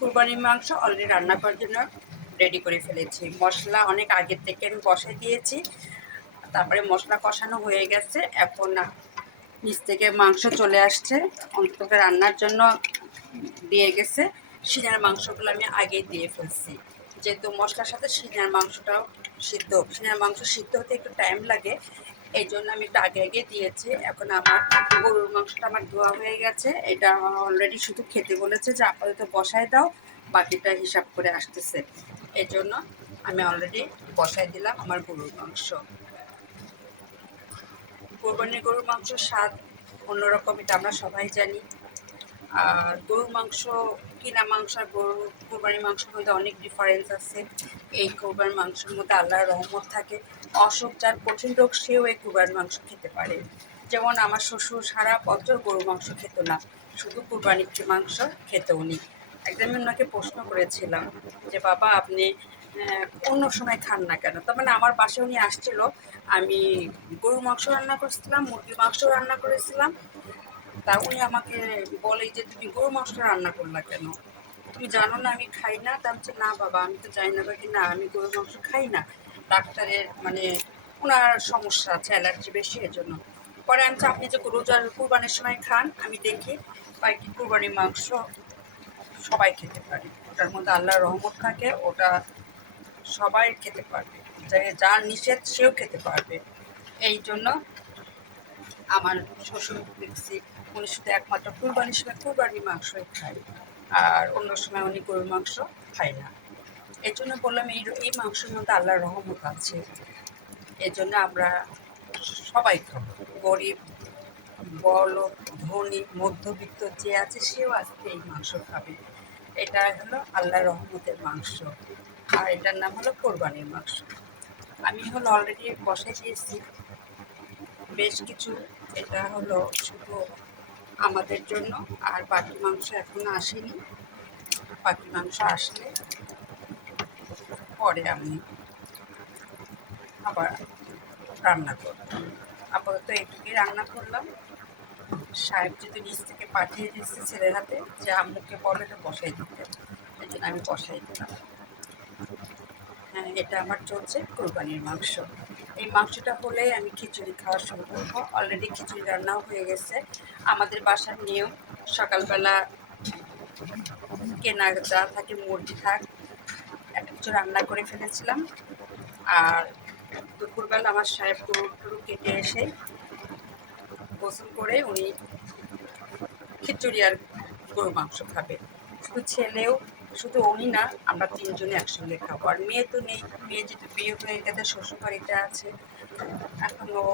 কুরবানির মাংস অলরেডি রান্না করার জন্য রেডি করে ফেলেছি। মশলা অনেক আগের থেকে আমি বসাই দিয়েছি। তারপরে মশলা কষানো হয়ে গেছে। এখন নিচ থেকে মাংস চলে আসছে, অন্তত রান্নার জন্য দিয়ে গেছে। সিনার মাংসগুলো আমি আগেই দিয়ে ফেলছি, যেহেতু মশলার সাথে সিনার মাংসটাও সিনার মাংস সিদ্ধ হতে একটু টাইম লাগে, এই জন্য আমি একটু আগে আগে দিয়েছি। এখন আমার গরুর মাংসটা আমার ধোয়া হয়ে গেছে। এটা অলরেডি শুধু খেতে বলেছে যে আপাতত বসায় দাও, বাকিটা হিসাব করে আসতেছে। এই জন্য আমি অলরেডি বসায় দিলাম আমার গরুর মাংস। কোরবানির গরুর মাংসের স্বাদ অন্যরকম, এটা আমরা সবাই জানি। আর গরুর মাংস, কিনা মাংস আর গরুর কোরবানির মাংসের মধ্যে অনেক ডিফারেন্স আছে। এই কোরবানির মাংসের মধ্যে আল্লাহর রহমত থাকে। অসুখ যার কঠিন রোগ সেও এই কোরবানির মাংস খেতে পারে। যেমন আমার শ্বশুর সারা বছর গরুর মাংস খেত না, শুধু কোরবানির মাংস খেত উনি। একদিন আমি ওনাকে প্রশ্ন করেছিলাম যে বাবা আপনি অন্য সময় খান না কেন? তার মানে আমার বাসায় উনি আসছিল, আমি গরুর মাংস রান্না করেছিলাম, মুরগির মাংস রান্না করেছিলাম। তা উনি আমাকে বলে যে তুমি গরুর মাংসটা রান্না করলা কেন? তুমি জানো না আমি খাই না? তা বলছে না বাবা আমি তো জানি না, বাকি না আমি গরুর মাংস খাই না, ডাক্তারের মানে ওনার সমস্যা আছে, অ্যালার্জি বেশি, এর জন্য। পরে আমি বলছি, আপনি যে রোজার কুরবানির সময় খান আমি দেখি, বাকি কুরবানির মাংস সবাই খেতে পারে, ওটার মধ্যে আল্লাহর রহমত থাকে, ওটা সবাই খেতে পারবে, যে যার নিষেধ সেও খেতে পারবে। এই জন্য আমার শ্বশুর দেখছি উনি শুধু একমাত্র কুরবানির সময় কুরবানির মাংসই খায়, আর অন্য সময় উনি গরুর মাংস খায় না। এই জন্য বললাম এই মাংসের মধ্যে আল্লাহর রহমত আছে। এই জন্য আমরা সবাই খাবো, গরিব বড়লোক ধনী মধ্যবিত্ত যে আছে সেও আজকে এই মাংস খাবে। এটা হলো আল্লাহর রহমতের মাংস, আর এটার নাম হলো কোরবানির মাংস। আমি হলো অলরেডি বসাই দিয়েছি বেশ কিছু। এটা হলো শুধু আমাদের জন্য, আর বাকি মাংস এখনো আসেনি। বাকি মাংস আসলে পরে আমি আবার রান্না করব। আপাতত এটুকুই রান্না করলাম। সাহেব যদি নিচ থেকে পাঠিয়ে দিচ্ছে ছেলের হাতে যে আম্মুকে বলে তো বসাই দিতে, এই জন্য আমি বসাই দিলাম। হ্যাঁ, এটা আমার চলছে কোরবানির মাংস। এই মাংসটা হলেই আমি খিচুড়ি খাওয়া শুরু করবো। অলরেডি খিচুড়ি রান্নাও হয়ে গেছে। আমাদের বাসার নিয়ম, সকালবেলা কেনা যা থাকে মুরগি থাক একটা কিছু রান্না করে ফেলেছিলাম, আর দুপুরবেলা আমার সাহেব গরু টরু কেটে এসে গোসল করে উনি খিচুড়ি আর গরু মাংস খাবে। শুধু ছেলেও, শুধু উনি না, আমরা তিনজনে একসঙ্গে খাবো। আর মেয়ে তো নেই, মেয়ে যেহেতু বিয়ে হয়ে গেছে শ্বশুরবাড়িতে আছে, এখনও